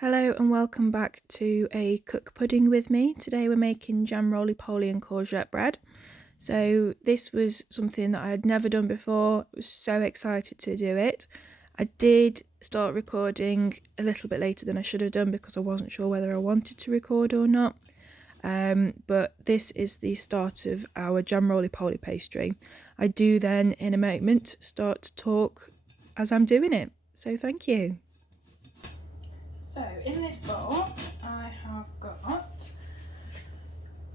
Hello and welcome back to a cook pudding with me. Today we're making jam roly-poly and courgette bread. So this was something that I had never done before. I was so excited to do it. I did start recording a little bit later than I should have done because I wasn't sure whether I wanted to record or not. But this is the start of our jam roly-poly pastry. I do then in a moment start to talk as I'm doing it. So thank you. So in this bowl I have got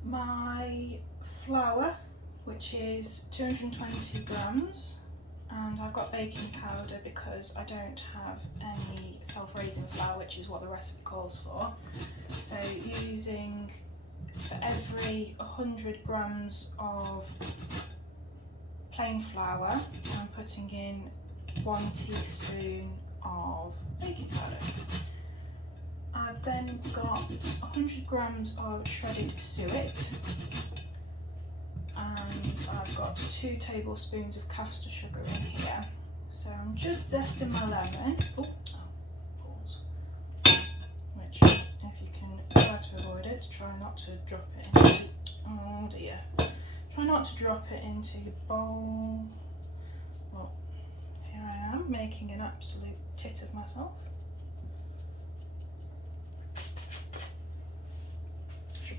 my flour, which is 220 grams, and I've got baking powder because I don't have any self-raising flour, which is what the recipe calls for. So using, for every 100 grams of plain flour, I'm putting in 1 teaspoon of baking powder. I've then got 100 grams of shredded suet, and I've got 2 tablespoons of custard sugar in here. So I'm just zesting my lemon, pause, which if you can try to avoid it, try not to drop it into, oh dear, try not to drop it into the bowl. Well, here I am making an absolute tit of myself.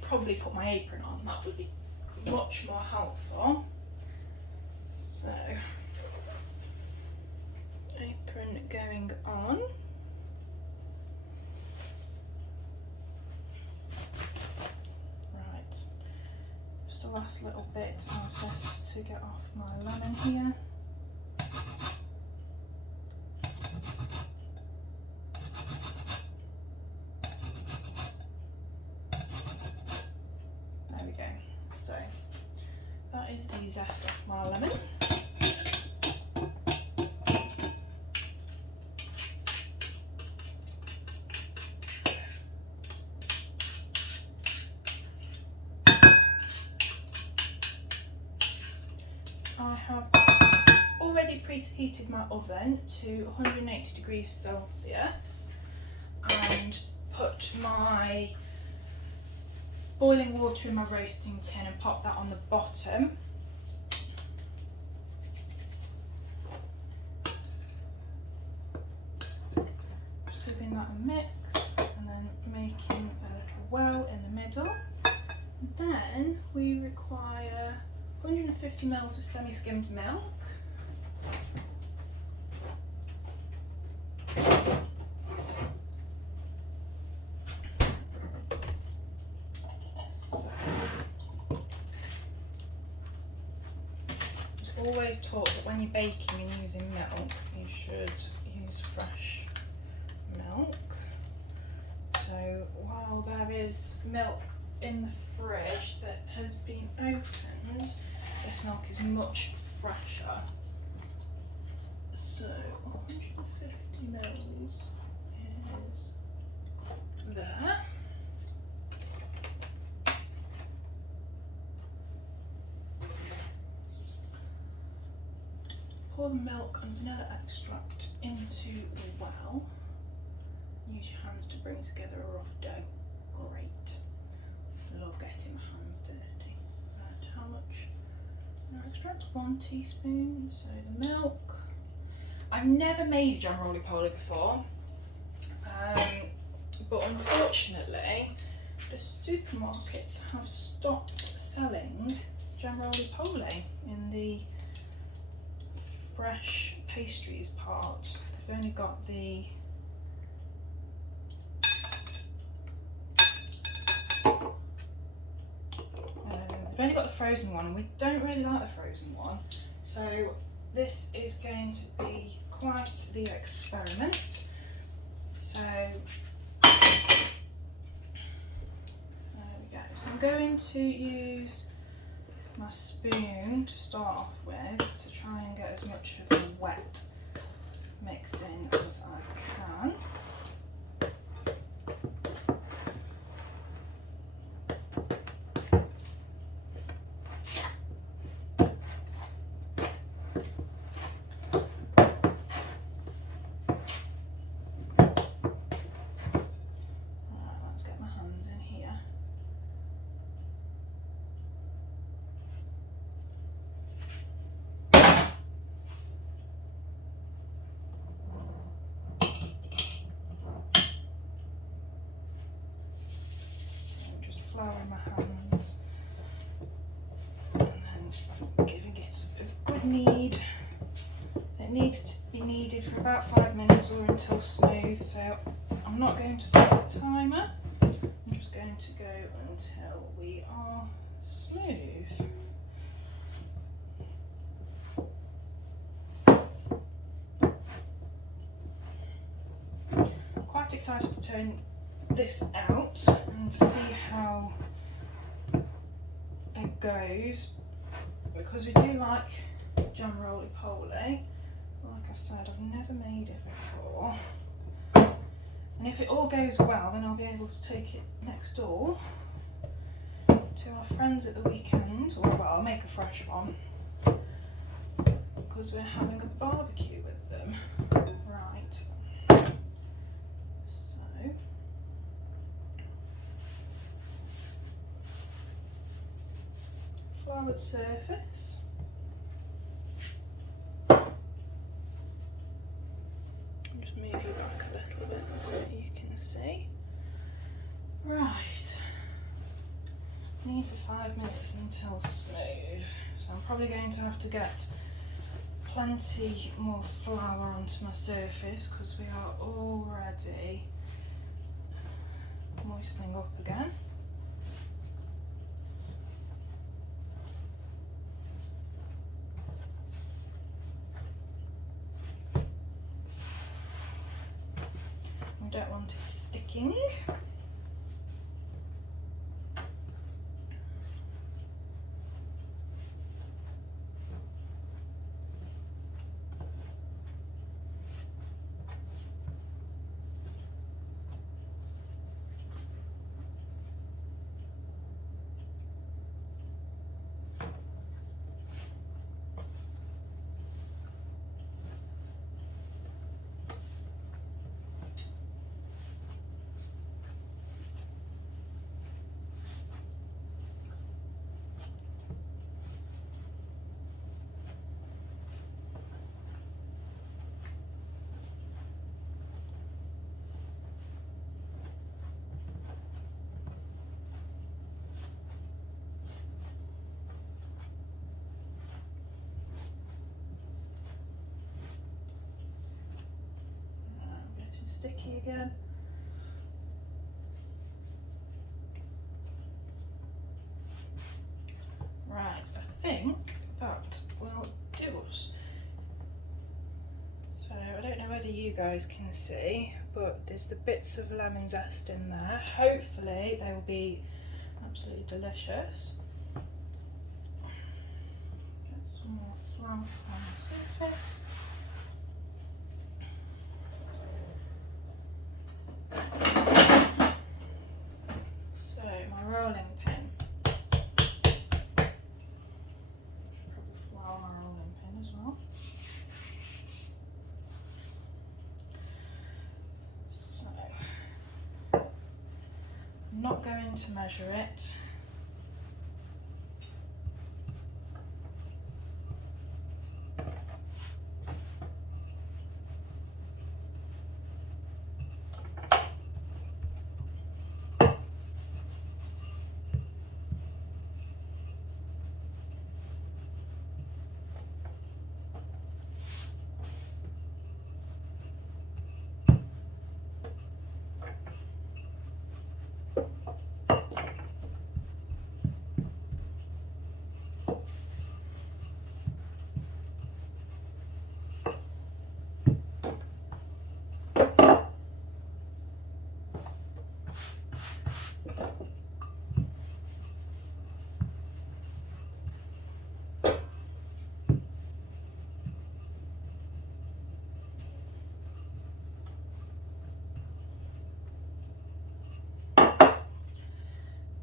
Probably put my apron on, that would be much more helpful. So, apron going on. Right, just a last little bit of zest to get off my lemon here. So that is the zest off my lemon. I have already preheated my oven to 180 degrees Celsius and put my boiling water in my roasting tin and pop that on the bottom. Just giving that a mix and then making a little well in the middle. Then we require 150 ml of semi-skimmed milk. Always taught that when you're baking and using milk, you should use fresh milk. So while there is milk in the fridge that has been opened, this milk is much fresher. So 150 mils is there. Pour the milk and vanilla extract into the well. Use your hands to bring together a rough dough. Great. Love getting my hands dirty. Right, how much vanilla extract? 1 teaspoon. So the milk. I've never made jam roly-poly before, but unfortunately the supermarkets have stopped selling jam roly-poly in the fresh pastries part. They've only got the frozen one, and we don't really like the frozen one, so this is going to be quite the experiment. So there we go. So I'm going to use my spoon to start off with to try and get as much of the wet mixed in as I can. in my hands. And then giving it a good knead. It needs to be kneaded for about 5 minutes or until smooth, so I'm not going to set a timer. I'm just going to go until we are smooth. I'm quite excited to turn this out and to see how it goes, because we do like jam roly-poly. Like I said, I've never made it before. And if it all goes well, then I'll be able to take it next door to our friends at the weekend, or well, I'll make a fresh one because we're having a barbecue with them. Right. So floured surface. Move you back a little bit so you can see. Right, need for 5 minutes until smooth, so I'm probably going to have to get plenty more flour onto my surface because we are already moistening up again. Don't want it sticking. Sticky again. Right, I think that will do us. So I don't know whether you guys can see, but there's the bits of lemon zest in there. Hopefully they will be absolutely delicious. Get some more flour on the surface. So my rolling pin. Should probably flour my rolling pin as well. So I'm not going to measure it.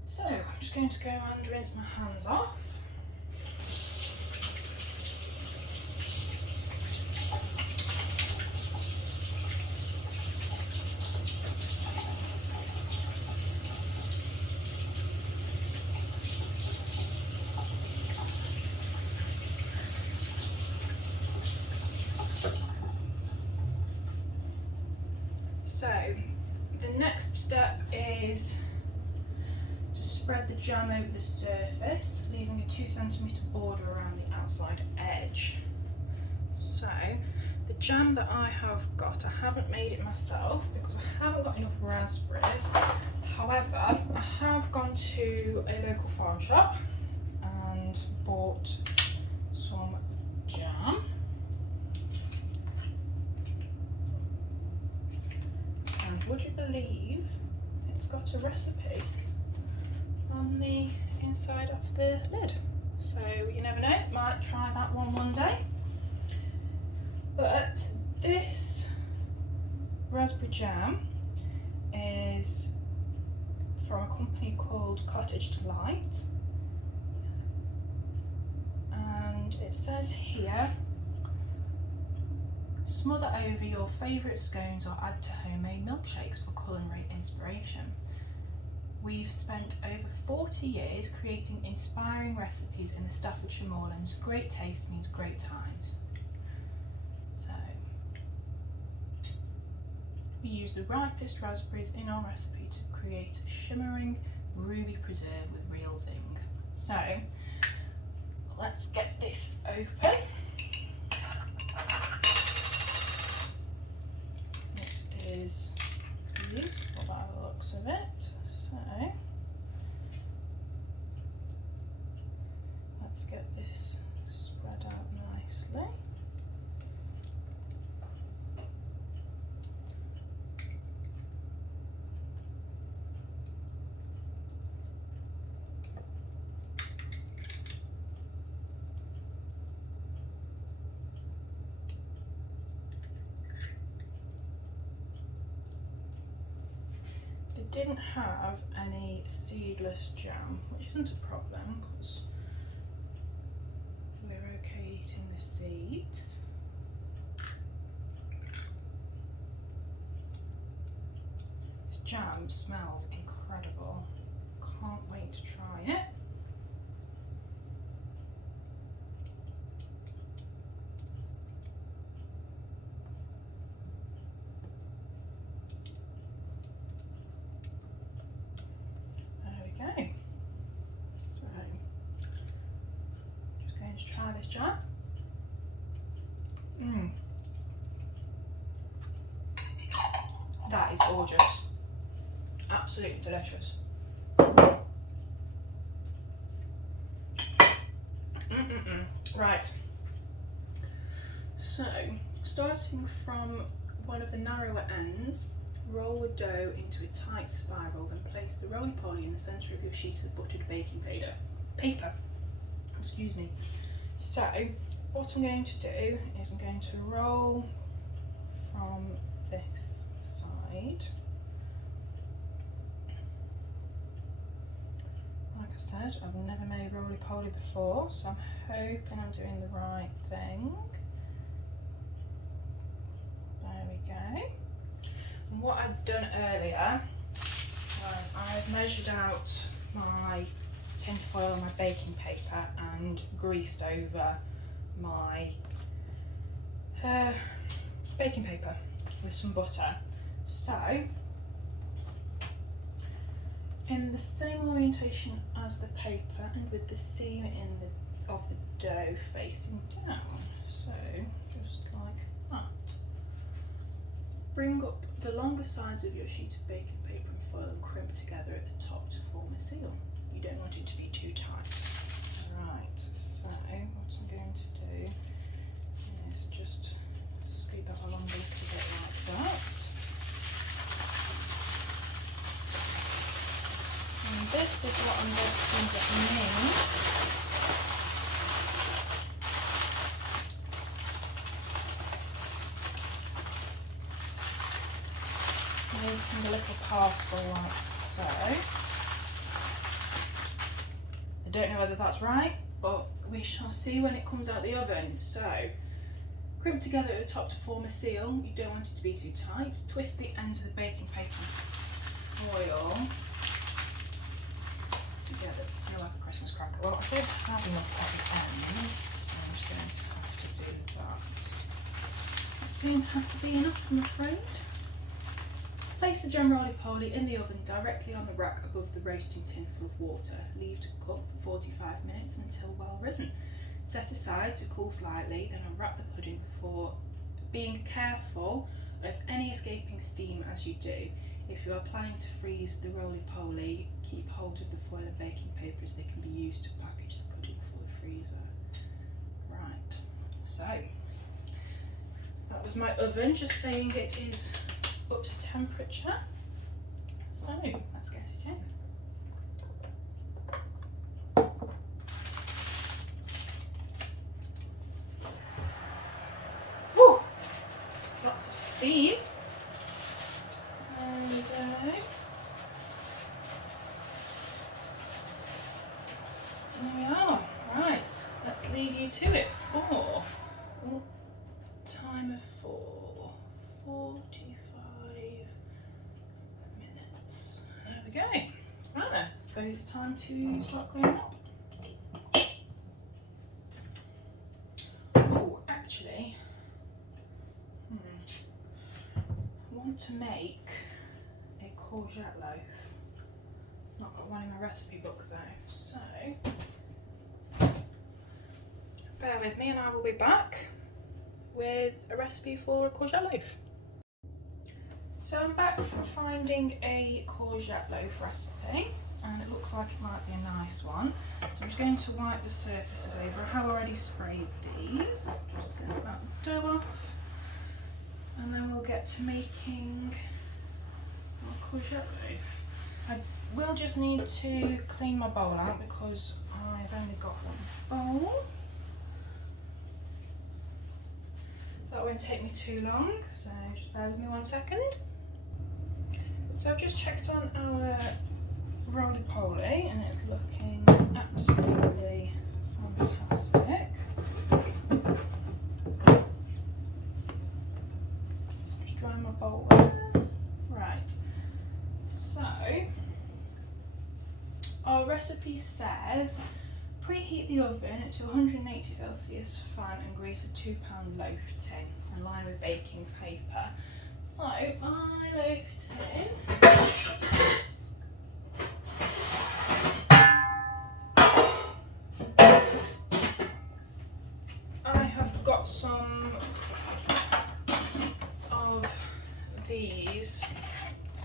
So I'm just going to go and rinse my hands off. So the next step is to spread the jam over the surface, leaving a 2 centimetre border around the outside edge. So the jam that I have got, I haven't made it myself because I haven't got enough raspberries. However, I have gone to a local farm shop and bought some jam. And would you believe it's got a recipe on the inside of the lid? So you never know, might try that one day. But this raspberry jam is from a company called Cottage Delight, and it says here, smother over your favourite scones or add to homemade milkshakes for culinary inspiration. We've spent over 40 years creating inspiring recipes in the Staffordshire Moorlands. Great taste means great times. So we use the ripest raspberries in our recipe to create a shimmering ruby preserve with real zing. So let's get this open. It is beautiful by the looks of it. So let's get this spread out nicely. Didn't have any seedless jam, which isn't a problem because we're okay eating the seeds. This jam smells incredible. Can't wait to try it. Okay, so just going to try this jam. That is gorgeous, absolutely delicious. Right, so starting from one of the narrower ends, roll the dough into a tight spiral, then place the roly-poly in the centre of your sheet of buttered baking paper. Excuse me. So what I'm going to do is I'm going to roll from this side. Like I said, I've never made roly-poly before, so I'm hoping I'm doing the right thing. There we go. And what I'd done earlier was I've measured out my tin foil and my baking paper and greased over my baking paper with some butter. So, in the same orientation as the paper and with the seam of the dough facing down, so just like that. Bring up the longer sides of your sheet of baking paper and foil and crimp together at the top to form a seal. You don't want it to be too tight. Right, so what I'm going to do is just scoop that along a little bit like that. And this is what I'm going to mean. Making a little parcel like so. I don't know whether that's right, but we shall see when it comes out the oven. So, crimp together at the top to form a seal. You don't want it to be too tight. Twist the ends of the baking paper foil together to seal like a Christmas cracker. Well, I don't have enough at the ends, so I'm just going to have to do that. It's going to have to be enough, I'm afraid. Place the gem roly-poly in the oven directly on the rack above the roasting tin full of water. Leave to cook for 45 minutes until well risen. Set aside to cool slightly, then unwrap the pudding before being careful of any escaping steam as you do. If you are planning to freeze the roly-poly, keep hold of the foil and baking paper as they can be used to package the pudding for the freezer. Right, so that was my oven, just saying it is up to temperature. So let's get it in. Woo! Lots of steam. There we go. There we are. Right, let's leave you to it for time of 45 minutes. There we go. Right then, I suppose it's time to start cleaning up. Oh, actually, I want to make a courgette loaf. Not got one in my recipe book though, so bear with me and I will be back with a recipe for a courgette loaf. So I'm back from finding a courgette loaf recipe and it looks like it might be a nice one. So I'm just going to wipe the surfaces over. I have already sprayed these. Just get that dough off and then we'll get to making our courgette loaf. I will just need to clean my bowl out because I've only got one bowl. That won't take me too long, so just bear with me 1 second. So I've just checked on our roly-poly and it's looking absolutely fantastic. Just dry my bowl there. Right, so our recipe says preheat the oven to 180 Celsius fan and grease a 2-pound loaf tin and line with baking paper. So my loaf tin I have got some of these.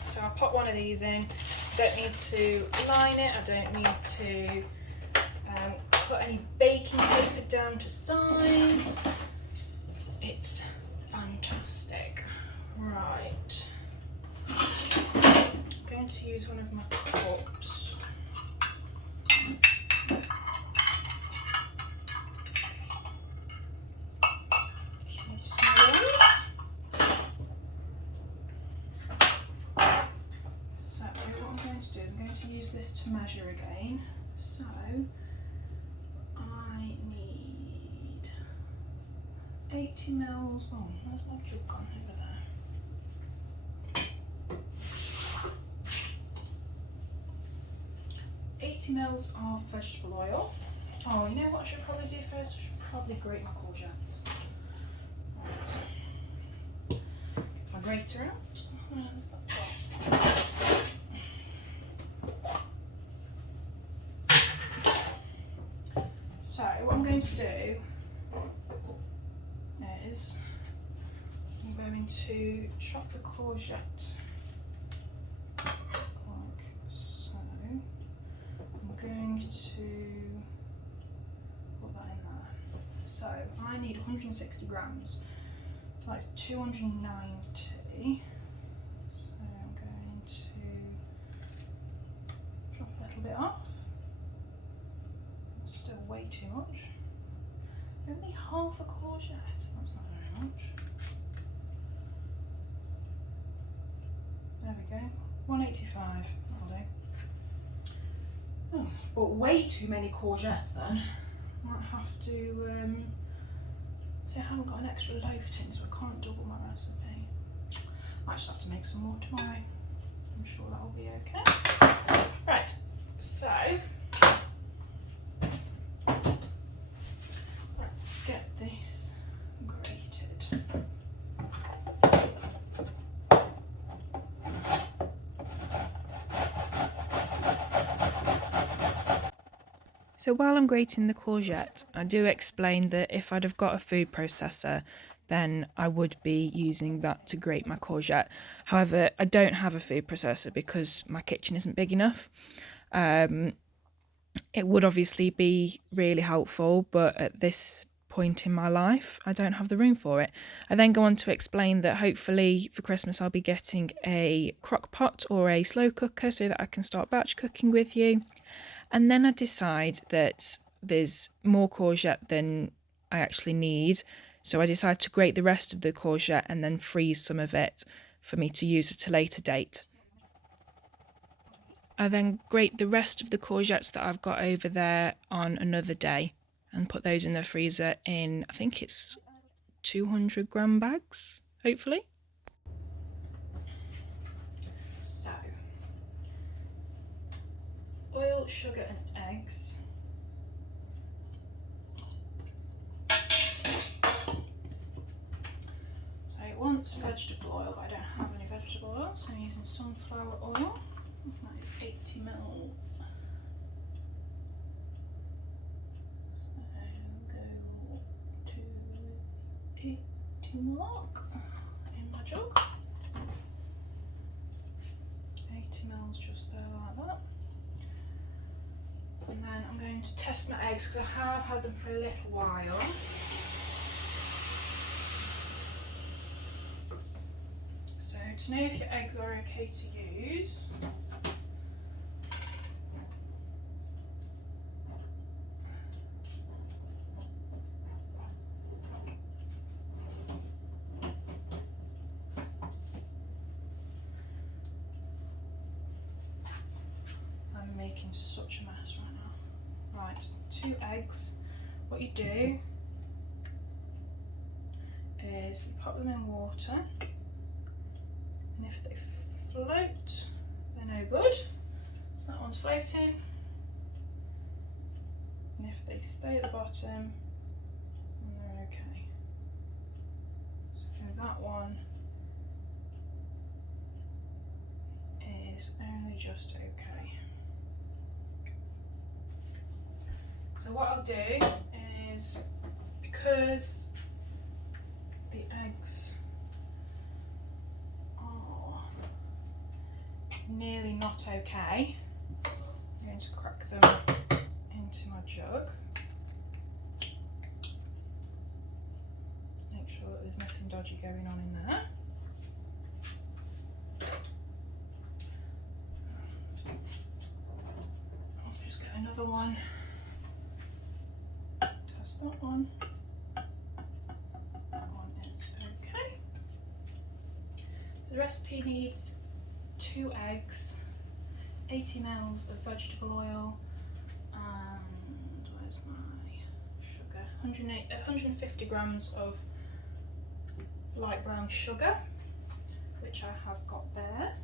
So I'll pop one of these in. I don't need to line it, I don't need to put any baking paper down to size. It's fantastic. Right. I'm going to use one of my cups. Just need some ones. So what I'm going to do, I'm going to use this to measure again. So I need 80 mils. Oh, where's my jug gone over there? 80 mils of vegetable oil. Oh, you know what I should probably do first? I should probably grate my courgette. Right. My grater out. Where's that gone? So what I'm going to do is I'm going to chop the courgette like so. I'm going to put that in there. So I need 160 grams. So that's 290. So I'm going to chop a little bit off. Still way too much. Only half a courgette, that's not very much. There we go, 185, that'll do. Oh, but way too many courgettes then. Might have to, see I haven't got an extra loaf tin so I can't double my recipe. Might just have to make some more tomorrow. I'm sure that'll be okay. Right, so let's get this grated. So while I'm grating the courgette, I do explain that if I'd have got a food processor, then I would be using that to grate my courgette. However, I don't have a food processor because my kitchen isn't big enough. It would obviously be really helpful, but at this point in my life, I don't have the room for it. I then go on to explain that hopefully for Christmas I'll be getting a crock pot or a slow cooker so that I can start batch cooking with you. And then I decide that there's more courgette than I actually need, so I decide to grate the rest of the courgette and then freeze some of it for me to use at a later date. I then grate the rest of the courgettes that I've got over there on another day and put those in the freezer in, I think it's 200 gram bags, hopefully. So, oil, sugar and eggs. So it wants vegetable oil, but I don't have any vegetable oil, so I'm using sunflower oil. That is 80 mils. So go to 80 mark in my jug. 80 mils just there like that. And then I'm going to test my eggs because I have had them for a little while. So to know if your eggs are okay to use, I'm making such a mess right now. Right, 2 eggs. What you do is you pop them in water, and if they float, they're no good. So that one's floating. And if they stay at the bottom, then they're okay. So that one is only just okay. So what I'll do is, because the eggs are nearly not okay, I'm going to crack them into my jug. Make sure that there's nothing dodgy going on in there. I'll just get another one. Test that one. That one is okay. So the recipe needs 2 eggs, 80 mils of vegetable oil, and where's my sugar? 150 grams of light brown sugar, which I have got there.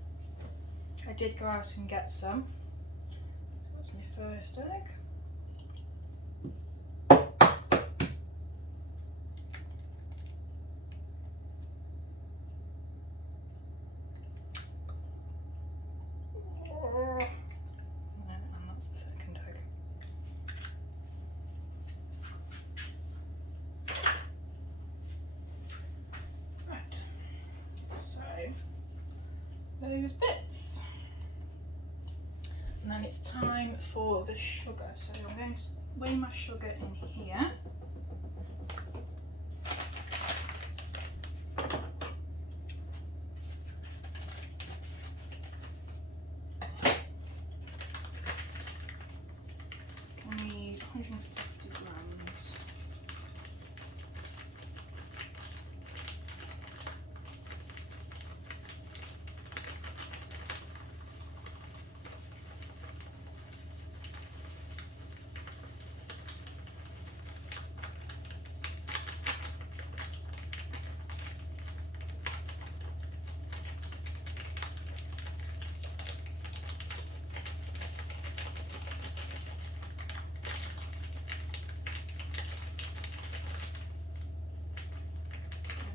I did go out and get some. So that's my first egg. And that's the second egg. Right, so those bits. And then it's time for the sugar. So I'm going to weigh my sugar in here. I need 150 grams.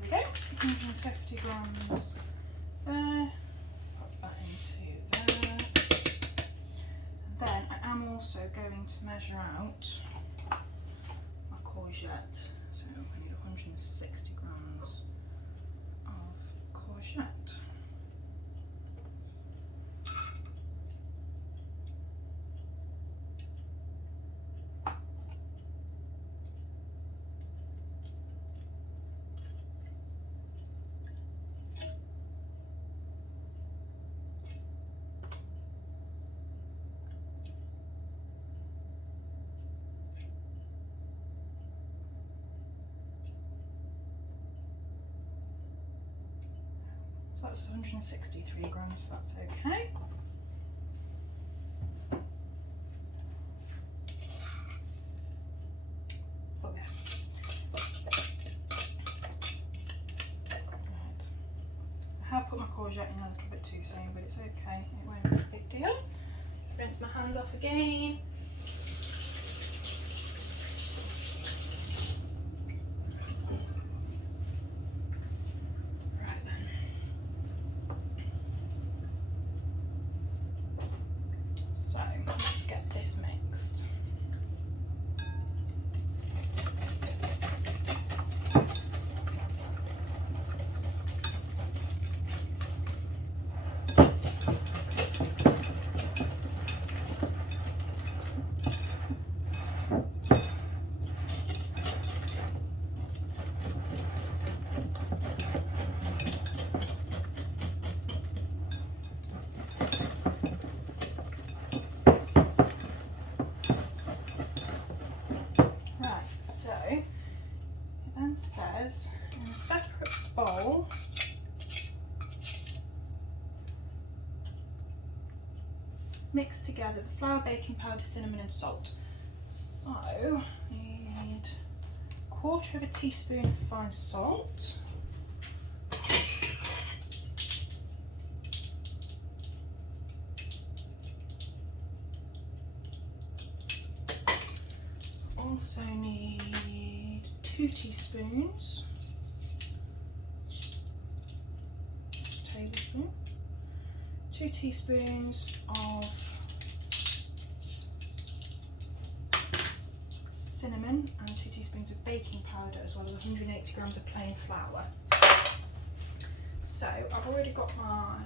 There we go, 150 grams there, pop that into there. And then I am also also going to measure out my courgette. So I need 160 grams of courgette. So that's 163 grams, so that's okay. Oh, yeah. Right. I have put my courgette in a little bit too soon, but it's okay, it won't be a big deal. Rinse my hands off again. So let's get this mixed. Says in a separate bowl mix together the flour, baking powder, cinnamon and salt. So I need a quarter of a teaspoon of fine salt, also need 2 teaspoons, tablespoon, 2 teaspoons of cinnamon and 2 teaspoons of baking powder, as well as 180 grams of plain flour. So I've already got my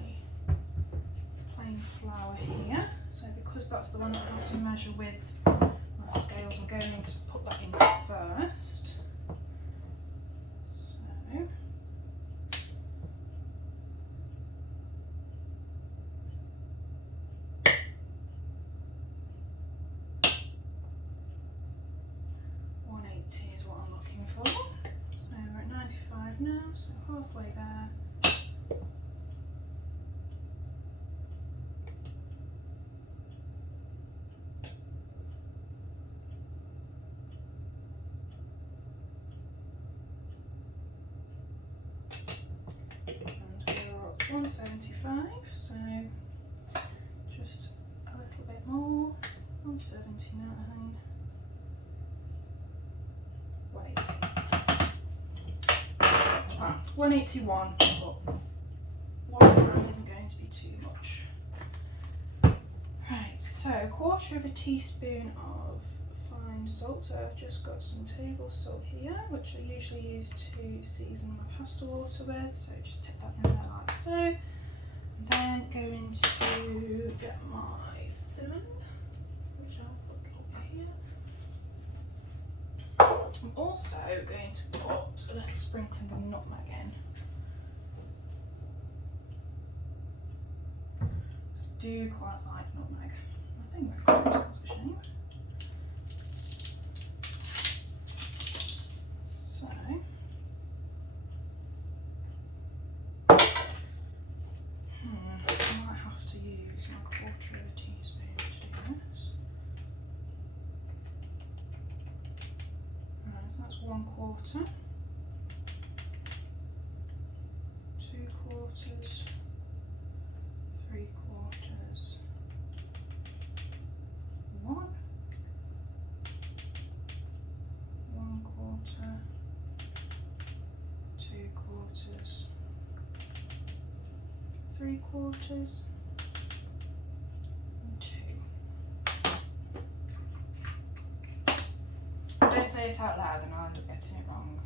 plain flour here, so because that's the one that I have to measure with my scales, I'm going to put that in first. So is what I'm looking for. So we're at 95 now, so halfway there. And we're at 175, so just a little bit more. 179. 181, but 1 gram isn't going to be too much. Right, so a quarter of a teaspoon of fine salt. So I've just got some table salt here, which I usually use to season my pasta water with. So just tip that in there like so. And then going to get my cinnamon, which I'll put up here. I'm also going to put a little sprinkling of nutmeg in. I do quite like nutmeg. I think we're quite a shame. So I might have to use my quarter of a teaspoon to do this. That's 1/4, 2 quarters, 3 quarters, 1, 1/4, 2 quarters, 3 quarters, and 2. don't say it out loud, then I'll end up getting it wrong.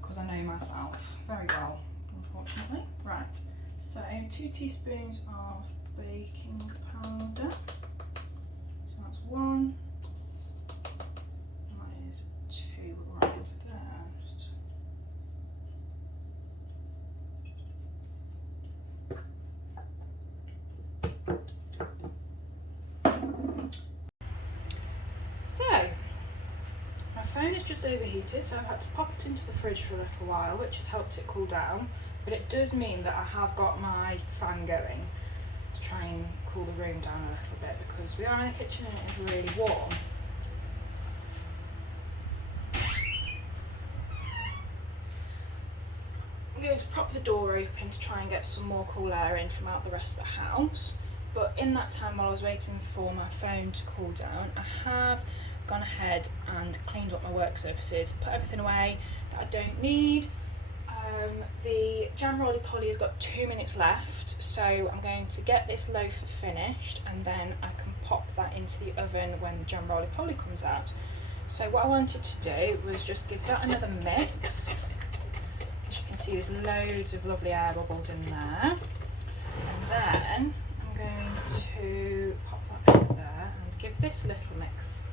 Because I know myself very well, unfortunately. Right, so 2 teaspoons of baking powder. So that's 1. That is 2 right there. So, my phone is just overheated, so I've had to pop it into the fridge for a little while, which has helped it cool down. But it does mean that I have got my fan going to try and cool the room down a little bit, because we are in the kitchen and it is really warm. I'm going to prop the door open to try and get some more cool air in from out the rest of the house. But in that time, while I was waiting for my phone to cool down, I have gone ahead and cleaned up my work surfaces, put everything away that I don't need. The jam roly-poly has got 2 minutes left, so I'm going to get this loaf finished and then I can pop that into the oven when the jam roly-poly comes out. So what I wanted to do was just give that another mix. As you can see, there's loads of lovely air bubbles in there. And then I'm going to pop that in there and give this a little mix.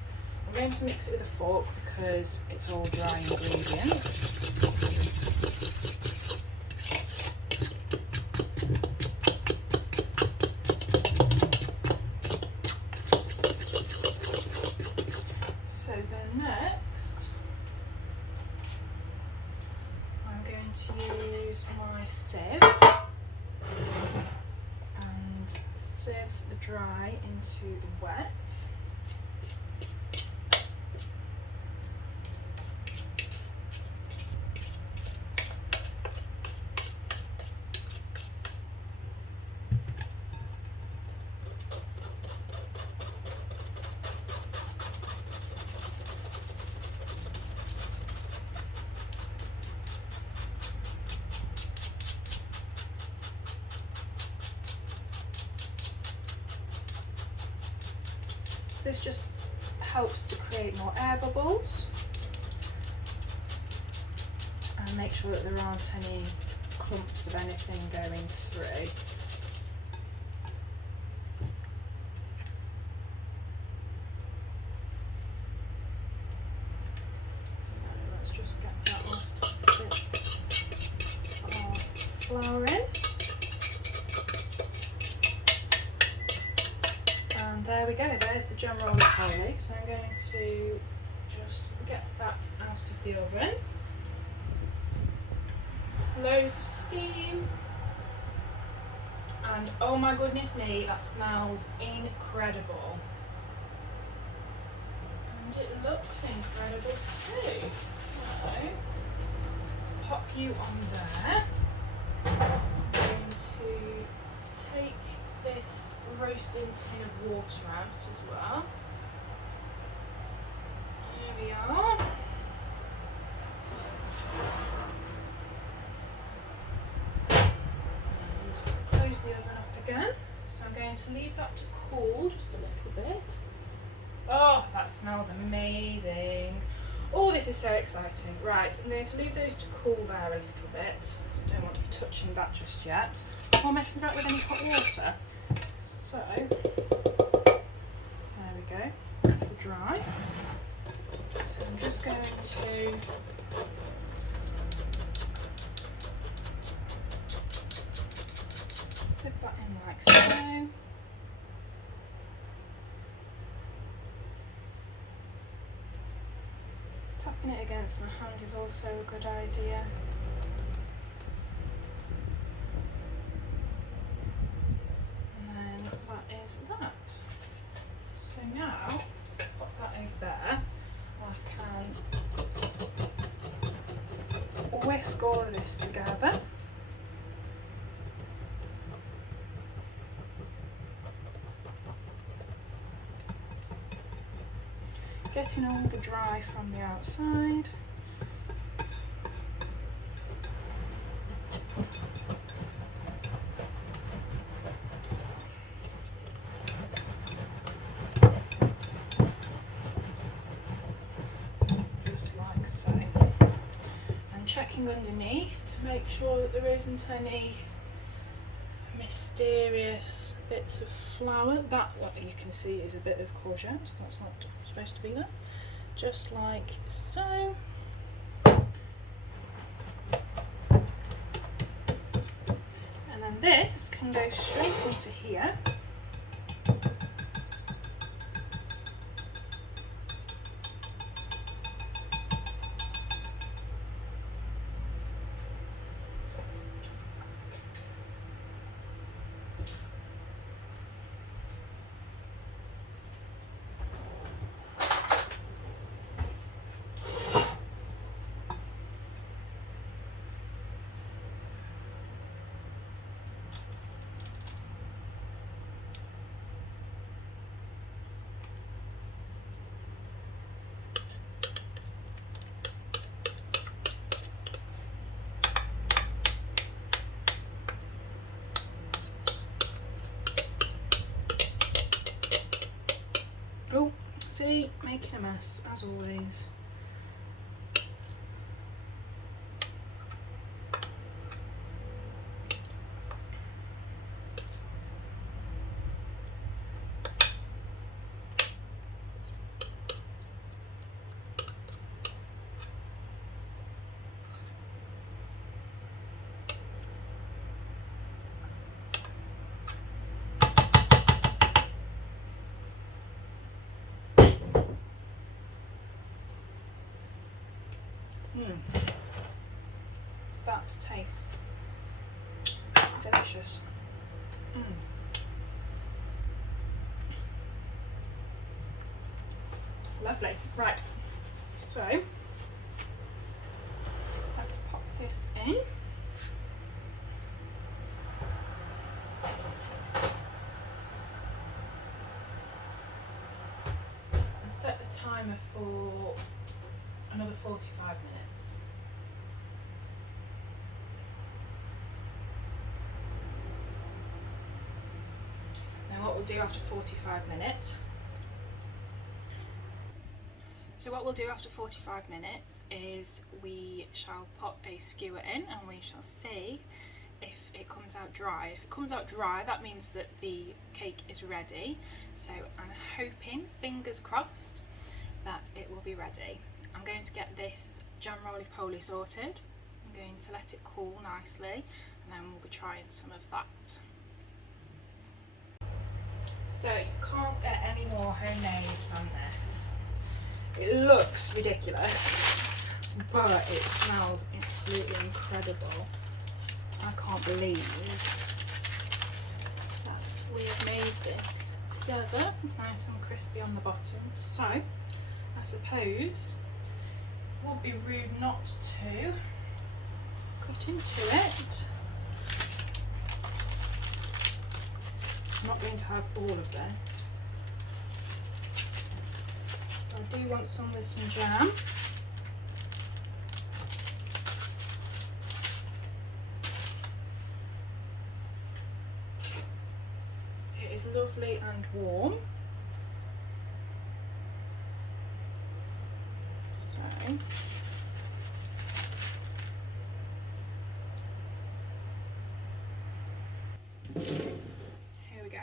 I'm going to mix it with a fork because it's all dry ingredients. So then next, I'm going to use my sieve and sieve the dry into the wet. This just helps to create more air bubbles and make sure that there aren't any clumps of anything going through. So let's just get that last bit of flour in. And there we go, there's the jam roly-poly. So I'm going to just get that out of the oven. Loads of steam. And oh my goodness me, that smells incredible. And it looks incredible too. So, let's pop you on there. I'm going to take this roasting tin of water out as well. There we are. And close the oven up again. So I'm going to leave that to cool just a little bit. Oh, that smells amazing. Oh, this is so exciting. Right, I'm going to leave those to cool there a little bit. I don't want to be touching that just yet, or messing about with any hot water. So, there we go, that's the dry. So I'm just going to sieve that in like so. Tapping it against my hand is also a good idea. Is that. So now, pop that over there. I can whisk all of this together. Getting all the dry from the outside. checking underneath to make sure that there isn't any mysterious bits of flour. That, what you can see, is a bit of courgette. That's not supposed to be there. Just like so. And then this can go straight into here. Oh, see, making a mess as always. That tastes delicious. Lovely. Right, so let's pop this in. And set the timer for another 45 minutes. Now what we'll do after 45 minutes, is we shall pop a skewer in and we shall see if it comes out dry. If it comes out dry, that means that the cake is ready. So I'm hoping, fingers crossed, that it will be ready. I'm going to get this jam roly-poly sorted. I'm going to let it cool nicely and then we'll be trying some of that. So you can't get any more homemade than this. It looks ridiculous, but it smells absolutely incredible. I can't believe that we have made this together. It's nice and crispy on the bottom. So I suppose it would be rude not to cut into it. I'm not going to have all of this. I do want some with some jam. It is lovely and warm. So here we go.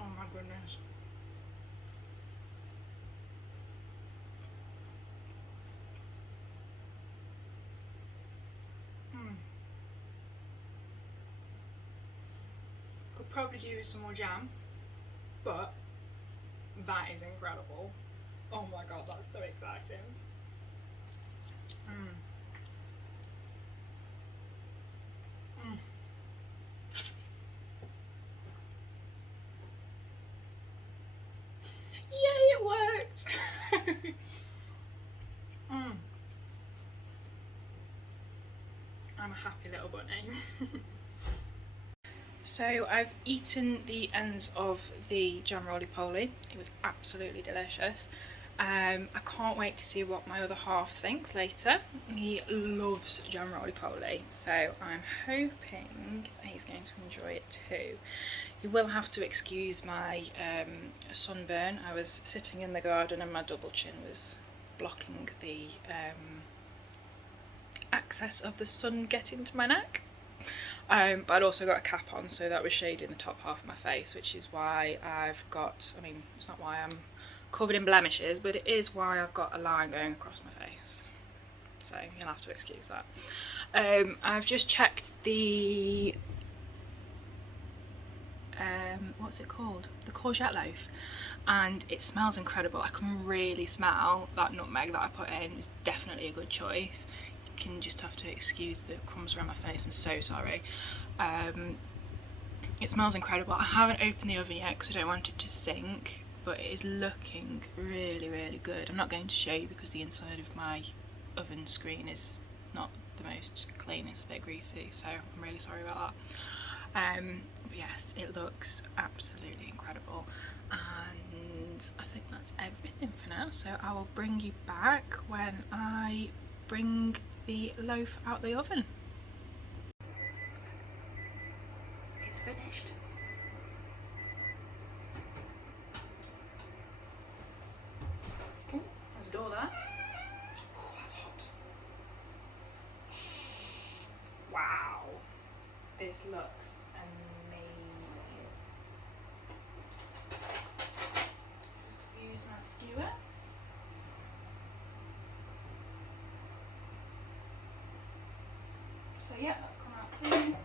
Oh my goodness. Could probably do with some more jam, but that is incredible. Oh my god, that's so exciting. Yay, it worked! I'm a happy little bunny. So I've eaten the ends of the jam roly-poly. It was absolutely delicious. I can't wait to see what my other half thinks later. He loves jam roly-poly, so I'm hoping he's going to enjoy it too. You will have to excuse my sunburn. I was sitting in the garden and my double chin was blocking the access of the sun getting to my neck. But I'd also got a cap on, so that was shading the top half of my face, which is why I've got, I mean, it's not why I'm covered in blemishes, but it is why I've got a line going across my face. So you'll have to excuse that. I've just checked the, what's it called? The courgette loaf. And it smells incredible. I can really smell that nutmeg that I put in. It's definitely a good choice. You can just have to excuse the crumbs around my face, I'm so sorry. It smells incredible. I haven't opened the oven yet because I don't want it to sink, but it is looking really, really good. I'm not going to show you because the inside of my oven screen is not the most clean, it's a bit greasy, so I'm really sorry about that. But yes, it looks absolutely incredible, and I think that's everything for now, so I will bring you back when I bring the loaf out the oven. It's finished. Oh, there's a door there. Oh, that's hot. Wow, this looks amazing. Just use my skewer. So yeah, that's come out clean.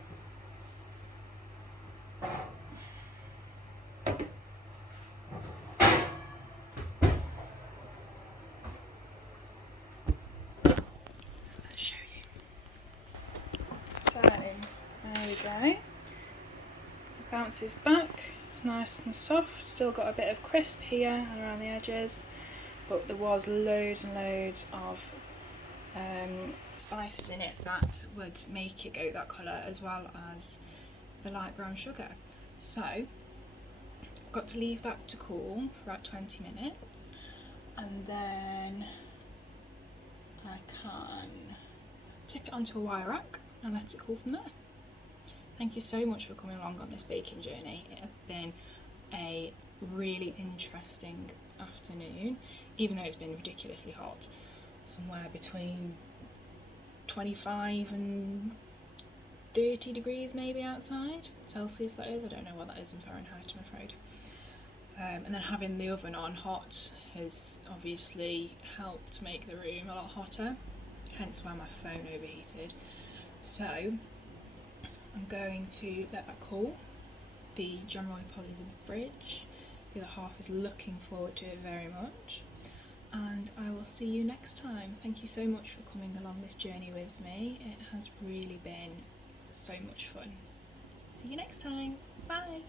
Let's show you. So there we go. It bounces back. It's nice and soft. Still got a bit of crisp here and around the edges, but there was loads and loads of spices in it that would make it go that colour, as well as the light brown sugar. So I've got to leave that to cool for about 20 minutes, and then I can tip it onto a wire rack and let it cool from there. Thank you so much for coming along on this baking journey. It has been a really interesting afternoon, even though it's been ridiculously hot. Somewhere between 25 and 30 degrees maybe outside, Celsius that is, I don't know what that is in Fahrenheit, I'm afraid. And then having the oven on hot has obviously helped make the room a lot hotter, hence why my phone overheated. So I'm going to let that cool. The jam roly-poly is in the fridge. The other half is looking forward to it very much. And I will see you next time. Thank you so much for coming along this journey with me. It has really been so much fun. See you next time. Bye.